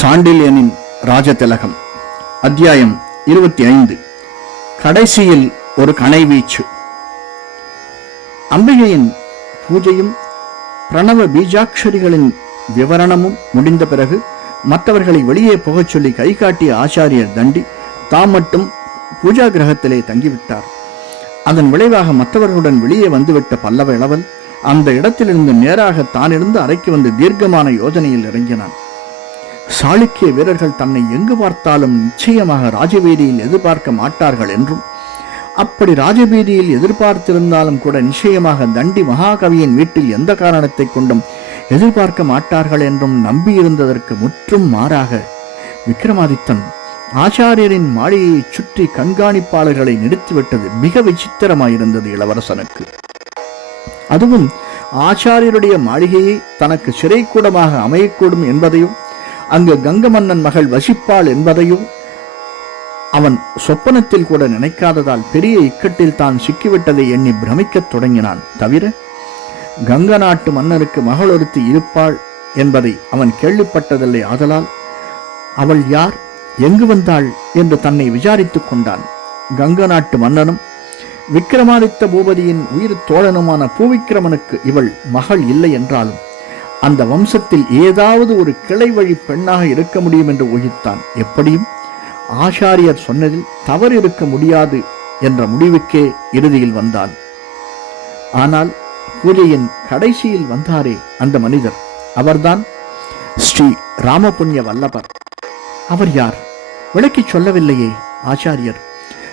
சாண்டில்யனின் ராஜதிலகம் அத்தியாயம் இருபத்தி ஐந்து கடைசியில் ஒரு கனைவீச்சு அம்பிகையின் பூஜையும் பிரணவ பீஜாட்சரிகளின் விவரணமும் முடிந்த பிறகு மற்றவர்களை வெளியே போகச் சொல்லி கை காட்டிய ஆச்சாரியர் தண்டி தாம் மட்டும் பூஜா கிரகத்திலே தங்கிவிட்டார். அதன் விளைவாக மற்றவர்களுடன் வெளியே வந்துவிட்ட பல்லவ இளவல் அந்த இடத்திலிருந்து நேராக தான் அறைக்கு வந்து தீர்க்கமான யோஜனையில் இறங்கினான். சாளுக்கிய வீரர்கள் தன்னை எங்கு பார்த்தாலும் நிச்சயமாக ராஜவீதியில் எதிர்பார்க்க மாட்டார்கள் என்றும் அப்படி ராஜவீதியில் எதிர்பார்த்திருந்தாலும் கூட நிச்சயமாக தண்டி மகாகவியின் வீட்டில் எந்த காரணத்தை கொண்டும் எதிர்பார்க்க மாட்டார்கள் என்றும் நம்பியிருந்ததற்கு முற்றும் மாறாக விக்ரமாதித்தன் ஆச்சாரியரின் மாளிகையைச் சுற்றி கண்காணிப்பாளர்களை நிறுத்திவிட்டது மிக விசித்திரமாயிருந்தது இளவரசனுக்கு. அதுவும் ஆச்சாரியருடைய மாளிகையை தனக்கு சிறைக்கூடமாக அமையக்கூடும் என்பதையும் அங்கு கங்க மன்னன் மகள் வசிப்பாள் என்பதையும் அவன் சொப்பனத்தில் கூட நினைக்காததால் பெரிய இக்கட்டில் தான் சிக்கிவிட்டதை எண்ணி பிரமிக்கத் தொடங்கினான். தவிர கங்க நாட்டு மன்னருக்கு மகள் ஒருத்தி இருப்பாள் என்பதை அவன் கேள்விப்பட்டதில்லை. ஆதலால் அவள் யார் எங்கு வந்தாள் என்று தன்னை விசாரித்துக் கொண்டான். கங்க நாட்டு மன்னனும் விக்ரமாதித்த பூபதியின் உயிர் தோழனுமான பூவிக்கிரமனுக்கு இவள் மகள் இல்லை என்றாலும் அந்த வம்சத்தில் ஏதாவது ஒரு கிளை வழி பெண்ணாக இருக்க முடியும் என்று ஊகித்தான். எப்படியும்? ஆச்சாரியர் சொன்னதில் தவறு இருக்க முடியாது என்ற முடிவுக்கே இறுதியில் வந்தான். ஆனால் பூஜையின் கடைசியில் வந்தாரே அந்த மனிதர். அவர்தான் ஸ்ரீ ராமபுண்ய வல்லபர். அவர் யார்? விளக்கிச் சொல்லவில்லையே ஆச்சாரியர்.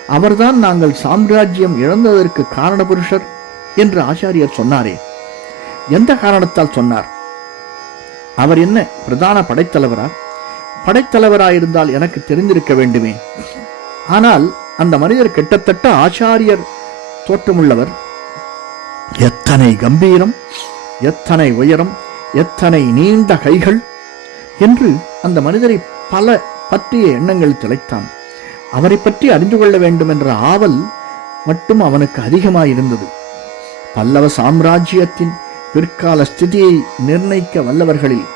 அவர்தான் நாங்கள் சாம்ராஜ்யம் இழந்ததற்கு காரண புருஷர் என்று ஆச்சாரியர் சொன்னாரே. எந்த காரணத்தால் சொன்னார்? அவர் என்ன பிரதான படைத்தலைவரா? படைத்தலைவராயிருந்தால் எனக்கு தெரிந்திருக்க வேண்டுமே. ஆனால் அந்த மனிதர் கிட்டத்தட்ட ஆச்சாரியர் தோற்றமுள்ளவர். எத்தனை கம்பீரம் எத்தனை உயரம் எத்தனை நீண்ட கைகள் என்று அந்த மனிதரை பல பற்றிய எண்ணங்கள் திளைத்தான். அவரை பற்றி அறிந்து கொள்ள வேண்டும் என்ற ஆவல் மட்டும் அவனுக்கு அதிகமாயிருந்தது. பல்லவ சாம்ராஜ்யத்தின் பிற்கால ஸ்திதியை நிர்ணயிக்க வல்லவர்களில்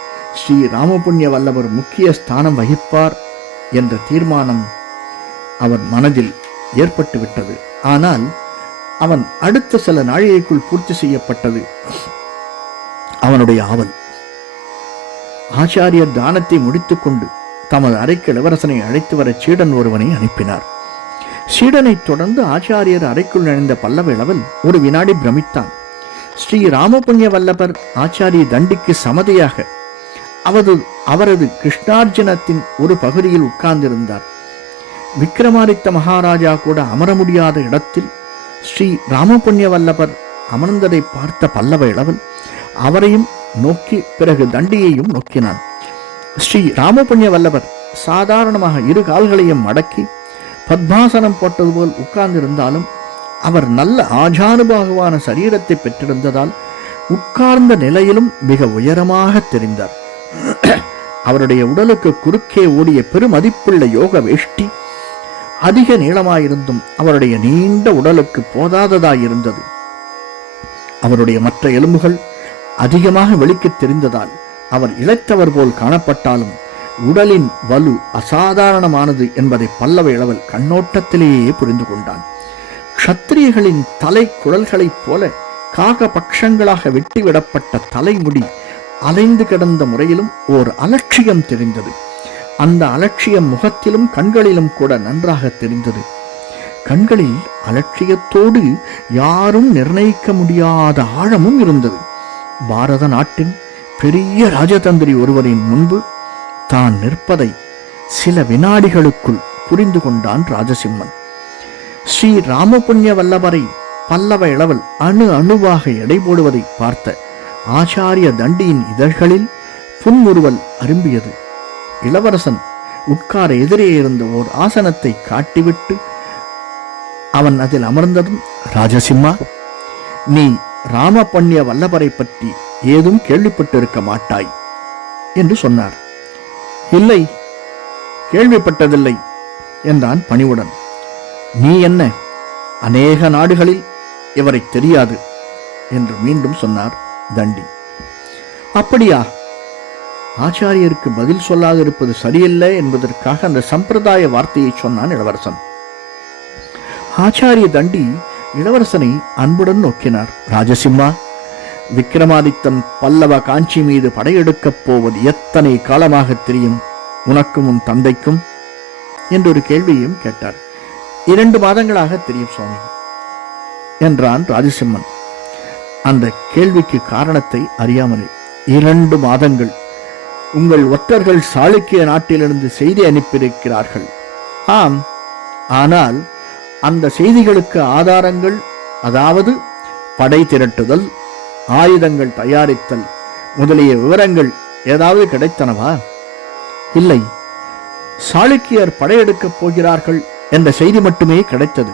ஸ்ரீ ராமபுண்ணிய வல்லவர் முக்கிய ஸ்தானம் வகிப்பார் என்ற தீர்மானம் அவன் மனதில் ஏற்பட்டுவிட்டது ஆனால் அவன் அடுத்த சில நாழிகைக்குள் பூர்த்தி செய்யப்பட்டது அவனுடைய ஆவல். ஆச்சாரியர் தானத்தை முடித்துக்கொண்டு தமது அறைக்கு இளவரசனை அழைத்து வர சீடன் ஒருவனை அனுப்பினார். சீடனைத் தொடர்ந்து ஆச்சாரியர் அறைக்குள் நுழைந்த பல்லவ இளவல் ஒரு வினாடி பிரமித்தான். ஸ்ரீ ராமபுண்ய வல்லபர் ஆச்சாரிய தண்டிக்கு சமதியாக அவரது அவரது கிருஷ்ணார்ஜுனத்தின் ஒரு பகுதியில் உட்கார்ந்திருந்தார். விக்ரமாதித்த மகாராஜா கூட அமர முடியாத இடத்தில் ஸ்ரீ ராமபுண்ய வல்லபர் அமர்ந்ததை பார்த்த பல்லவ இளவன் அவரையும் நோக்கி பிறகு தண்டியையும் நோக்கினான். ஸ்ரீ ராமபுண்ய வல்லபர் சாதாரணமாக இரு கால்களையும் மடக்கி பத்மாசனம் போட்டது போல் உட்கார்ந்திருந்தாலும் அவர் நல்ல ஆஜானுபாகுவான சரீரத்தை பெற்றிருந்ததால் உட்கார்ந்த நிலையிலும் மிக உயரமாக தெரிந்தார். அவருடைய உடலுக்கு குறுக்கே ஓடிய பெருமதிப்புள்ள யோக வேஷ்டி அதிக நீளமாயிருந்தும் அவருடைய நீண்ட உடலுக்கு போதாததாயிருந்தது. அவருடைய மற்ற எலும்புகள் அதிகமாக வெளிக்கத் தெரிந்ததால் அவர் இழைத்தவர் போல் காணப்பட்டாலும் உடலின் வலு அசாதாரணமானது என்பதை பல்லவ இளவல் கண்ணோட்டத்திலேயே புரிந்து கொண்டான். க்ஷத்திரியர்களின் தலை குழல்களைப் போல காகபக்ஷங்களாக வெட்டிவிடப்பட்ட தலைமுடி அலைந்து கிடந்த முறையிலும் ஓர் அலட்சியம் தெரிந்தது. அந்த அலட்சியம் முகத்திலும் கண்களிலும் கூட நன்றாக தெரிந்தது. கண்களில் அலட்சியத்தோடு யாரும் நிர்ணயிக்க முடியாத ஆழமும் இருந்தது. பாரத நாட்டின் பெரிய ராஜதந்திரி ஒருவரின் முன்பு தான் நிற்பதை சில வினாடிகளுக்குள் புரிந்து கொண்டான் ராஜசிம்மன். ஸ்ரீ ராமபுண்ணிய வல்லவரை பல்லவ இளவல் அணு அணுவாக எடை போடுவதை பார்த்த ஆச்சாரிய தண்டியின் இதழ்களில் புன்முறுவல் அரும்பியது. இளவரசன் உட்கார எதிரே இருந்த ஓர் ஆசனத்தை காட்டிவிட்டு அவன் அதில் அமர்ந்ததும் ராஜசிம்மா நீ ராமபண்ய வல்லவரை பற்றி ஏதும் கேள்விப்பட்டிருக்க மாட்டாய் என்று சொன்னார். இல்லை கேள்விப்பட்டதில்லை என்றான் பணிவுடன். நீ என்ன? அநேக நாடுகளில் இவரை தெரியாது என்று மீண்டும் சொன்னார் தண்டி. அப்படியா? ஆச்சாரியருக்கு பதில் சொல்லாதிருப்பது சரியில்லை என்பதற்காக அந்த சம்பிரதாய வார்த்தையை சொன்னான் இளவரசன். ஆச்சாரிய தண்டி இளவரசனை அன்புடன் நோக்கினார். ராஜசிம்மா விக்ரமாதித்தன் பல்லவ காஞ்சி மீது படையெடுக்கப் போவது எத்தனை காலமாக தெரியும்? உனக்கும் உன் தந்தைக்கும்? என்றொரு கேள்வியையும் கேட்டார். இரண்டு மாதங்களாக தெரியும் சுவாமி என்றான் ராஜசிம்மன். அந்த கேள்விக்கு காரணத்தை அறியாமலே. இரண்டு மாதங்கள் உங்கள் ஒற்றர்கள் சாளுக்கிய நாட்டிலிருந்து செய்தி அனுப்பியிருக்கிறார்கள். ஆம் ஆனால் அந்த செய்திகளுக்கு ஆதாரங்கள் அதாவது படை திரட்டுதல் ஆயுதங்கள் தயாரித்தல் முதலிய விவரங்கள் ஏதாவது கிடைத்தனவா? இல்லை. சாளுக்கியர் படையெடுக்கப் போகிறார்கள் என்ற செய்தி மட்டுமே கிடைத்தது.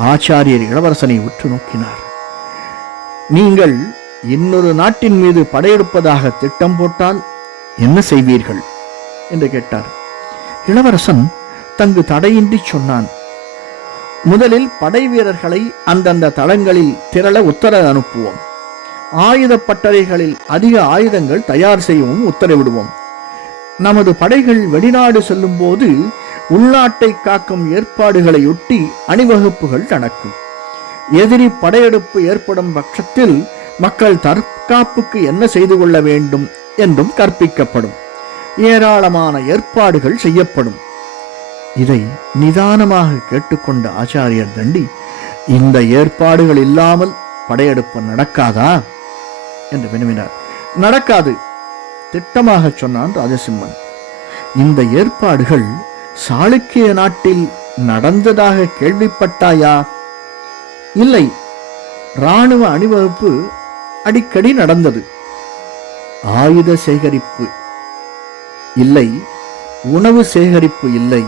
ஆச்சாரியர் இளவரசனை உற்று நோக்கினார். நீங்கள் இன்னொரு நாட்டின் மீது படையெடுப்பதாக திட்டம் போட்டால் என்ன செய்வீர்கள்? என்று கேட்டார். இளவரசன் தங்கு தடையின்றி சொன்னான். முதலில் படை வீரர்களை அந்தந்த தளங்களில் திரள உத்தரவு அனுப்புவோம். ஆயுத பட்டறைகளில் அதிக ஆயுதங்கள் தயார் செய்யவும் உத்தரவிடுவோம். நமது படைகள் வெளிநாடு செல்லும் போது உள்நாட்டை காக்கும் ஏற்பாடுகளையொட்டி அணிவகுப்புகள் நடக்கும். எதிரி படையெடுப்பு ஏற்படும் பட்சத்தில் மக்கள் தற்காப்புக்கு என்ன செய்து கொள்ள வேண்டும் என்றும் கற்பிக்கப்படும். ஏராளமான ஏற்பாடுகள் செய்யப்படும். இதை நிதானமாக கேட்டுக்கொண்ட ஆச்சாரியர் தண்டி இந்த ஏற்பாடுகள் இல்லாமல் படையெடுப்பு நடக்காதா? என்று வினவினார். நடக்காது திட்டமாக சொன்னான் ராஜசிம்மன். இந்த ஏற்பாடுகள் சாளுக்கிய நாட்டில் நடந்ததாக கேள்விப்பட்டாயா? இல்லை. ராணுவ அணிவகுப்பு அடிக்கடி நடந்தது. ஆயுத சேகரிப்பு. இல்லை. உணவு சேகரிப்பு இல்லை.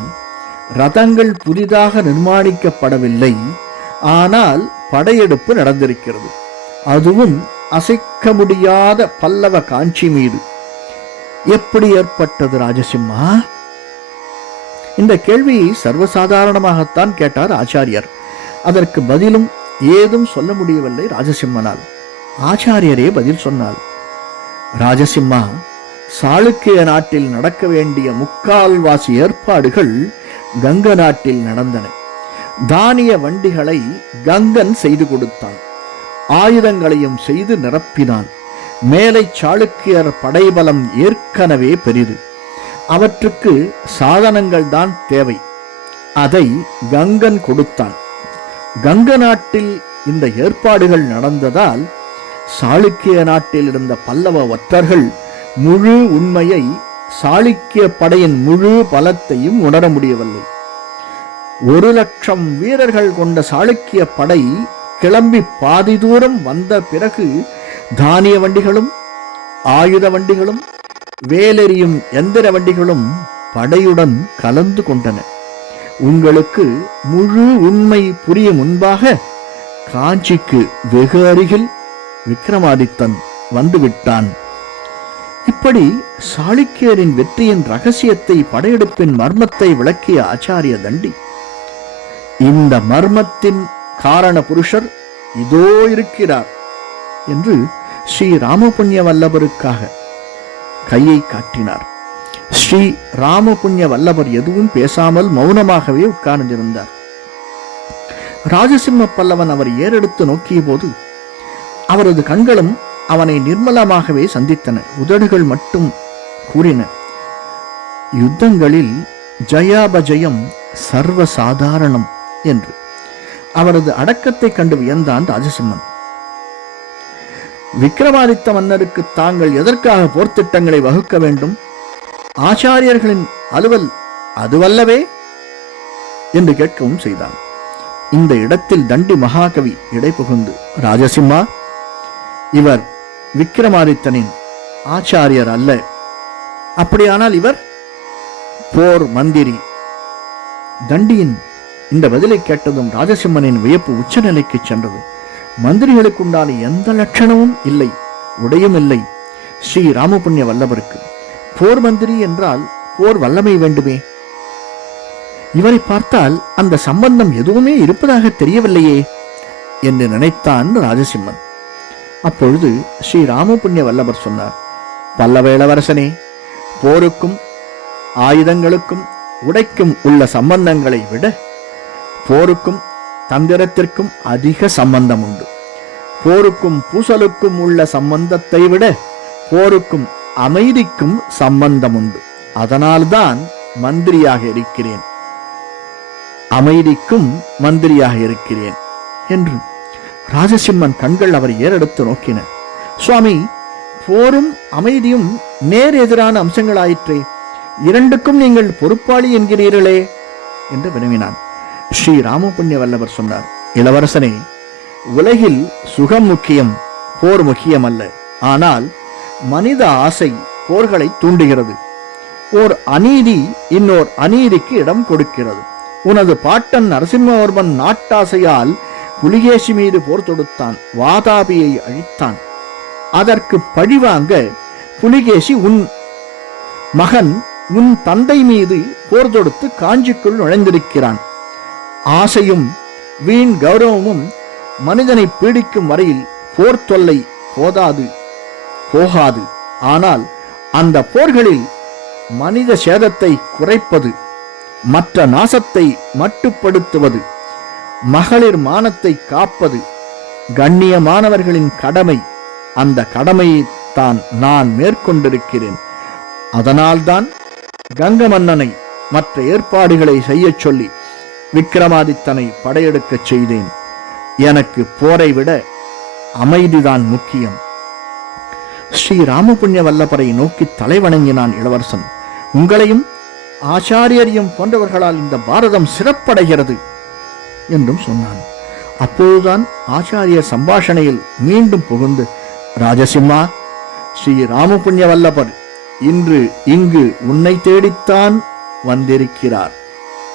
ரதங்கள் புதிதாக நிர்மாணிக்கப்படவில்லை. ஆனால் படையெடுப்பு நடந்திருக்கிறது. அதுவும் அசைக்க முடியாத பல்லவ காஞ்சி மீது. எப்படி ஏற்பட்டது ராஜசிம்மா? இந்த கேள்வியை சர்வசாதாரணமாகத்தான் கேட்டார் ஆச்சாரியர். அதற்கு பதிலும் ஏதும் சொல்ல முடியவில்லை ராஜசிம்மனால். ஆச்சாரியரே பதில் சொன்னார் ராஜசிம்மா சாளுக்கிய நாட்டில் நடக்க வேண்டிய முக்கால்வாசி ஏற்பாடுகள் கங்க நாட்டில் நடந்தன. தானிய வண்டிகளை கங்கன் செய்து கொடுத்தான். ஆயுதங்களையும் செய்து நிரப்பினான். மேலை சாளுக்கியர் படைபலம் ஏற்கனவே பெரிது. அவற்றுக்கு சாதனங்கள் தான் தேவை. அதை கங்கன் கொடுத்தான். கங்க நாட்டில் இந்த ஏற்பாடுகள் நடந்ததால் சாளுக்கிய நாட்டில் இருந்த பல்லவ ஒற்றர்கள் முழு உண்மையை சாளுக்கிய படையின் முழு பலத்தையும் உணர முடியவில்லை. ஒரு லட்சம் வீரர்கள் கொண்ட சாளுக்கிய படை கிளம்பி பாதி தூரம் வந்த பிறகு தானிய வண்டிகளும் ஆயுத வண்டிகளும் வேலெறியும் எந்திர வண்டிகளும் படையுடன் கலந்து கொண்டன. உங்களுக்கு முழு உண்மை புரிய முன்பாக காஞ்சிக்கு வெகு அருகில் விக்ரமாதித்தன் வந்துவிட்டான். இப்படி சாளுக்கியரின் வெற்றியின் ரகசியத்தை படையெடுப்பின் மர்மத்தை விளக்கிய ஆச்சாரிய தண்டி இந்த மர்மத்தின் காரண புருஷர் இதோ இருக்கிறார் என்று ஸ்ரீ ராமபுண்ணிய வல்லபருக்காக கையை காட்டினார். ஸ்ரீ ராமபுண்ணிய வல்லவர் எதுவும் பேசாமல் மௌனமாகவே உட்கார்ந்திருந்தார். ராஜசிம்ம பல்லவன் அவர் ஏறெடுத்து நோக்கிய போது அவரது கண்களும் அவனை நிர்மலமாகவே சந்தித்தன. உதடுகள் மட்டும் கூறின யுத்தங்களில் ஜயாபஜயம் சர்வசாதாரணம் என்று. அவரது அடக்கத்தை கண்டு வியந்தான் ராஜசிம்மன். விக்ரமாதித்த மன்னருக்கு தாங்கள் எதற்காக போர்த்திட்டங்களை வகுக்க வேண்டும்? ஆச்சாரியர்களின் அலுவல் அதுவல்லவே? என்று கேட்கவும் செய்தான். இந்த இடத்தில் தண்டி மகாகவி இடைபுகுந்து ராஜசிம்மா இவர் விக்ரமாதித்தனின் ஆச்சாரியர் அல்ல. அப்படியானால் இவர் போர் மந்திரி. தண்டியின் இந்த பதிலை கேட்டதும் ராஜசிம்மனின் வியப்பு உச்சநிலைக்கு சென்றது. மந்திரிகளுக்குண்டான எந்த லட்சணமும் இல்லை உடையும் இல்லை. ஸ்ரீ ராமபுண்ணிய வல்லவருக்கு. போர் மந்திரி என்றால் போர் வல்லமை வேண்டுமே. இவரை பார்த்தால் அந்த சம்பந்தம் எதுவுமே இருப்பதாக தெரியவில்லையே என்று நினைத்தான் ராஜசிம்மன். அப்பொழுது ஸ்ரீ ராமபுண்ணிய வல்லவர் சொன்னார் பல்லவ இளவரசனே போருக்கும் ஆயுதங்களுக்கும் உடைக்கும் உள்ள சம்பந்தங்களை விட போருக்கும் தந்திரத்திற்கும் அதிக சம்பந்தம் உண்டு போருக்கும் பூசலுக்கும் உள்ள சம்பந்தத்தை விட போருக்கும் அமைதிக்கும் சம்பந்தம் உண்டு அதனால்தான் மந்திரியாக இருக்கிறேன். அமைதிக்கும் மந்திரியாக இருக்கிறேன் என்று ராஜசிம்மன் கண்கள் அவரை ஏறெடுத்து நோக்கின. சுவாமி போரும் அமைதியும் நேர் எதிரான அம்சங்களாயிற்றே. இரண்டுக்கும் நீங்கள் பொறுப்பாளி என்கிறீர்களே என்று வினவினான். ஸ்ரீ ராமபுண்ணிய வல்லவர் சொன்னார். இளவரசனே உலகில் சுகம் முக்கியம் போர் முக்கியம் அல்ல ஆனால் மனித ஆசை போர்களை தூண்டுகிறது. ஓர் அநீதி இன்னோர் அநீதிக்கு இடம் கொடுக்கிறது. உனது பாட்டன் நரசிம்மவர்மன் நாட்டாசையால் புலிகேசி மீது போர் தொடுத்தான் வாதாபியை அழித்தான். அதற்கு பழிவாங்க புலிகேசி உன் மகன் உன் தந்தை மீது போர் தொடுத்து காஞ்சிக்குள் நுழைந்திருக்கிறான். ஆசையும் வீண் கௌரவமும் மனிதனை பீடிக்கும் வரையில் போர் தொல்லை போதாது போகாது. ஆனால் அந்த போர்களில் மனித சேதத்தை குறைப்பது மற்ற நாசத்தை மட்டுப்படுத்துவது மகளிர் மானத்தை காப்பது கண்ணியமானவர்களின் கடமை. அந்த கடமையை தான் நான் மேற்கொண்டிருக்கிறேன். அதனால்தான் கங்க மன்னனை மற்ற ஏற்பாடுகளை செய்யச் சொல்லி விக்கிரமாதித்தனை படையெடுக்கச் செய்தேன். எனக்கு போரை விட அமைதிதான் முக்கியம். ஸ்ரீ ராமபுண்ணிய வல்லபரை நோக்கி தலைவணங்கினான் இளவரசன். உங்களையும் ஆச்சாரியரையும் போன்றவர்களால் இந்த பாரதம் சிறப்படைகிறது என்றும் சொன்னான். அப்போதுதான் ஆச்சாரியர் சம்பாஷணையில் மீண்டும் புகுந்து ராஜசிம்மா ஸ்ரீ ராமபுண்ணிய வல்லபர் இன்று இங்கு உன்னை தேடித்தான் வந்திருக்கிறார்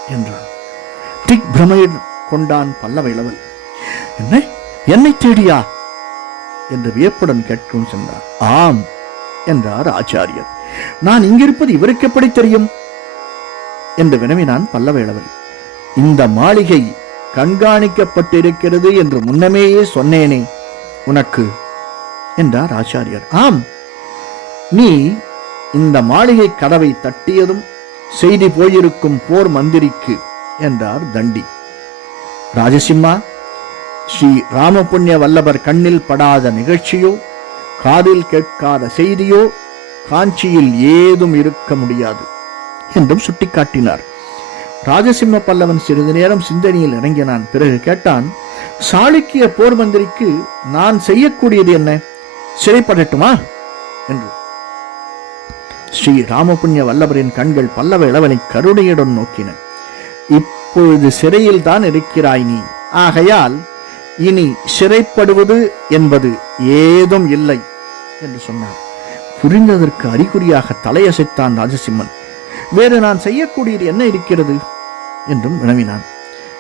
என்றான். திக் பிரமையில் கொண்டான் பல்லவ என்ன? என்னை தேடியா? என்று வியப்புடன் கேட்கும் சென்றார் ஆம் என்றார் ஆச்சாரியர். நான் இங்கிருப்பது இவருக்கு எப்படி தெரியும்? என்று வினவினான் பல்லவ இளவன் இந்த மாளிகை கண்காணிக்கப்பட்டிருக்கிறது என்று முன்னமேயே சொன்னேனே உனக்கு? என்றார் ஆச்சாரியர். ஆம் நீ இந்த மாளிகை கதவை தட்டியதும் செய்தி போயிருக்கும் போர் மந்திரிக்கு என்றார் தண்டி. ராஜசிம்மா ஸ்ரீ ராமபுண்ணிய வல்லபர் கண்ணில் படாத நிகழ்ச்சியோ காதில் கேட்காத செய்தியோ காஞ்சியில் ஏதும் இருக்க முடியாது என்றும் சுட்டிக்காட்டினார். ராஜசிம்ம பல்லவன் சிறிது நேரம் சிந்தனையில் இறங்கினான். பிறகு கேட்டான் சாளுக்கிய போர் மந்திரிக்கு நான் செய்யக்கூடியது என்ன? சிறைப்படட்டுமா? என்று. ஸ்ரீ ராமபுண்ணிய வல்லவரின் கண்கள் பல்லவ இளவனை கருணையுடன் நோக்கின. இப்பொழுது சிறையில் தான் இருக்கிறாய் நீ. ஆகையால் இனி சிறைப்படுவது என்பது ஏதும் இல்லை என்று சொன்னார். புரிந்ததற்கு அறிகுறியாக தலையசைத்தான் ராஜசிம்மன். வேறு நான் செய்யக்கூடியது என்ன இருக்கிறது? என்றும் வினவினான்.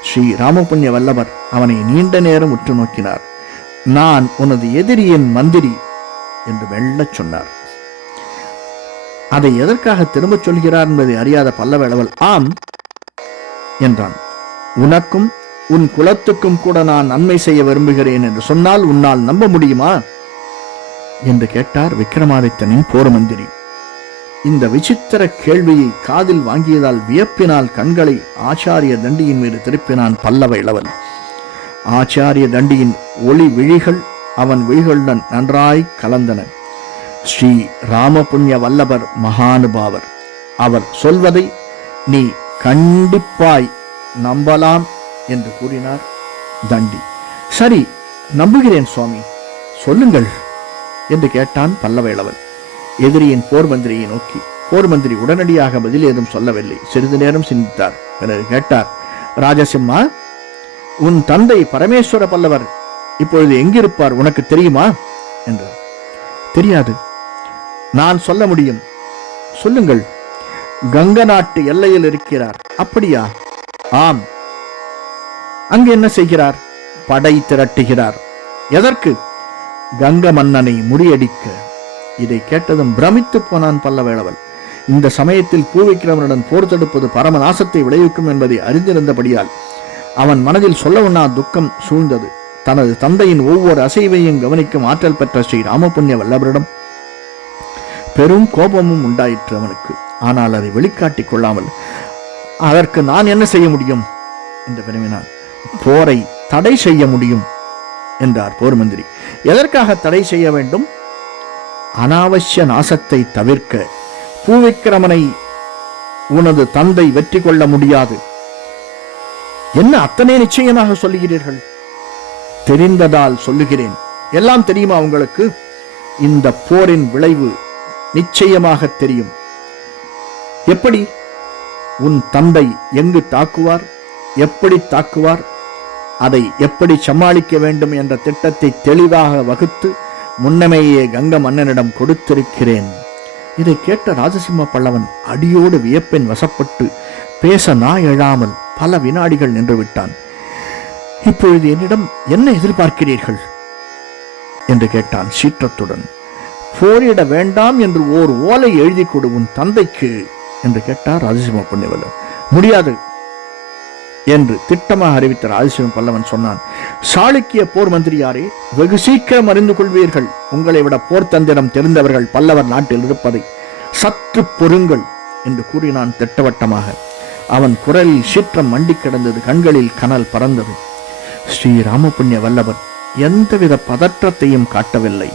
ஸ்ரீ ராமபுண்ணிய வல்லவர் அவனை நீண்ட நேரம் உற்று நோக்கினார். நான் உனது எதிரியின் மந்திரி என்று வெள்ளச் சொன்னார். அதை எதற்காக திரும்பச் சொல்கிறார் என்பதை அறியாத பல்லவ இளவல்? ஆம் என்றான். உனக்கும் உன் குலத்துக்கும் கூட நான் நன்மை செய்ய விரும்புகிறேன் என்று சொன்னால் உன்னால் நம்ப முடியுமா? என்று கேட்டார் விக்ரமாதித்தனின் போர் மந்திரி இந்த விசித்திர கேள்வியை காதில் வாங்கியதால் வியப்பினால் கண்களை ஆச்சாரிய தண்டியின் மீது திருப்பினான் பல்லவ இளவன். ஆச்சாரிய தண்டியின் ஒளி விழிகள் அவன் விழிகளுடன் நன்றாய் கலந்தன. ஸ்ரீ ராமபுண்ணிய வல்லபர் மகானுபாவர் அவர் சொல்வதை நீ கண்டிப்பாய் நம்பலாம் என்று கூறினார் தண்டி. சரி நம்புகிறேன் சுவாமி. சொல்லுங்கள் என்று கேட்டான் பல்லவ இளவன் எதிரியின் போர் மந்திரியை நோக்கி போர் மந்திரி உடனடியாக பதில் ஏதும் சொல்லவில்லை. சிறிது நேரம் சிந்தித்தார். பிறகு கேட்டார் ராஜசிம்மா உன் தந்தை பரமேஸ்வர பல்லவர் இப்பொழுது எங்கிருப்பார்? உனக்கு தெரியுமா? என்றார். தெரியாது. நான் சொல்ல முடியும். சொல்லுங்கள். கங்க நாட்டு எல்லையில் இருக்கிறார். அப்படியா? ஆம். அங்கு என்ன செய்கிறார்? படை திரட்டுகிறார். எதற்கு? கங்க மன்னனை முறியடிக்க. இதை கேட்டதும் பிரமித்து போனான் பல்லவேளவல் இந்த சமயத்தில் பூவிக்கிரமனுடன் போர் தடுப்பது பரம நாசத்தை விளைவிக்கும் என்பதை அறிந்திருந்தபடியால் அவன் மனதில் சொல்லவண்ணா துக்கம் சூழ்ந்தது. தனது தந்தையின் ஒவ்வொரு அசைவையும் கவனிக்கும் ஆற்றல் பெற்ற ஸ்ரீ ராமபுண்ணிய வல்லவரிடம் பெரும் கோபமும் உண்டாயிற்று அவனுக்கு. ஆனால் அதை வெளிக்காட்டிக் கொள்ளாமல் அதற்கு நான் என்ன செய்ய முடியும்? என்று விரும்பினார் போரை தடை செய்ய முடியும் என்றார் போர் மந்திரி எதற்காக தடை செய்ய வேண்டும்? அனாவசிய நாசத்தை தவிர்க்க. பூவிக்கிரமனை உனது தந்தை வெற்றி கொள்ள முடியாது. என்ன அத்தனை நிச்சயமாக சொல்லுகிறீர்கள்? தெரிந்ததால் சொல்லுகிறேன். எல்லாம் தெரியுமா உங்களுக்கு? இந்த போரின் விளைவு நிச்சயமாக தெரியும். எப்படி? உன் தந்தை எங்கு தாக்குவார்? எப்படி தாக்குவார்? அதை எப்படி சமாளிக்க வேண்டும் என்ற திட்டத்தை தெளிவாக வகுத்து முன்னமேயே கங்க மன்னனிடம் கொடுத்திருக்கிறேன். இதை கேட்ட ராஜசிம்ம பல்லவன் அடியோடு வியப்பின் வசப்பட்டு பேச நா எழாமல் பல வினாடிகள் நின்று விட்டான் இப்பொழுது என்னிடம் என்ன எதிர்பார்க்கிறீர்கள்? என்று கேட்டான் சீற்றத்துடன். போரிட வேண்டாம் என்று ஓர் ஓலை எழுதி கொடு உன் தந்தைக்கு. என்று கேட்டார் ராஜசிம்ம புண்ணியவல்லர். முடியாது என்று திட்டமாக அறிவித்த ராஜசிம்ம பல்லவன் சொன்னான். சாளுக்கிய போர் மந்திரியாரே வெகு சீக்கிரம் அறிந்து கொள்வீர்கள். உங்களை விட போர் தந்திரம் தெரிந்தவர்கள் பல்லவர் நாட்டில் இருப்பதை சற்று பொறுங்கள் என்று கூறினான் திட்டவட்டமாக. அவன் குரலில் சீற்றம் மண்டி கிடந்தது கண்களில் கனல் பறந்தது. ஸ்ரீ ராமபுண்ணிய வல்லவர் எந்தவித பதற்றத்தையும் காட்டவில்லை.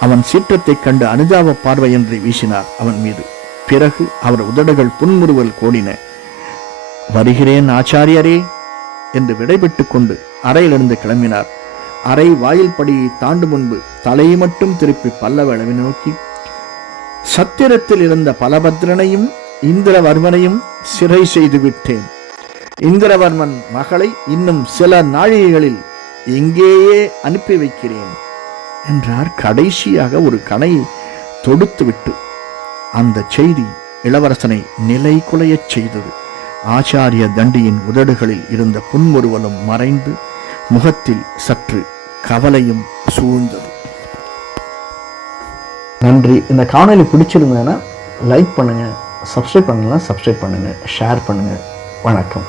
அவன் சீற்றத்தைக் கண்டு அனுதாப பார்வையின்றி வீசினார் அவன் மீது. பிறகு அவர் உதடுகள் புன்முறுவல் கோடின. வருகிறேன் ஆச்சாரியரே என்று விடைபெற்று கொண்டு அறையிலிருந்து கிளம்பினார். அறை வாயில் படியை தாண்டும் முன்பு தலையை மட்டும் திருப்பி பல்லவளவை நோக்கி சத்திரத்தில் இருந்த பலபத்ரனையும் இந்திரவர்மனையும் சிறை செய்து விட்டேன். இந்திரவர்மன் மகளை இன்னும் சில நாழிகைகளில் எங்கேயே அனுப்பி வைக்கிறேன் என்றார். கடைசியாக ஒரு கணையை தொடுத்துவிட்டு அந்த செய்தி இளவரசனை நிலை குலையச் செய்தது. ஆச்சாரிய தண்டியின் உதடுகளில் இருந்த புன்முறுவலும் மறைந்து முகத்தில் சற்று கவலையும் சூழ்ந்தது. நன்றி. இந்த காணொலி பிடிச்சிருந்ததுன்னா லைக் பண்ணுங்கள் சப்ஸ்கிரைப் பண்ணலாம் சப்ஸ்கிரைப் பண்ணுங்கள் ஷேர் பண்ணுங்கள் வணக்கம்.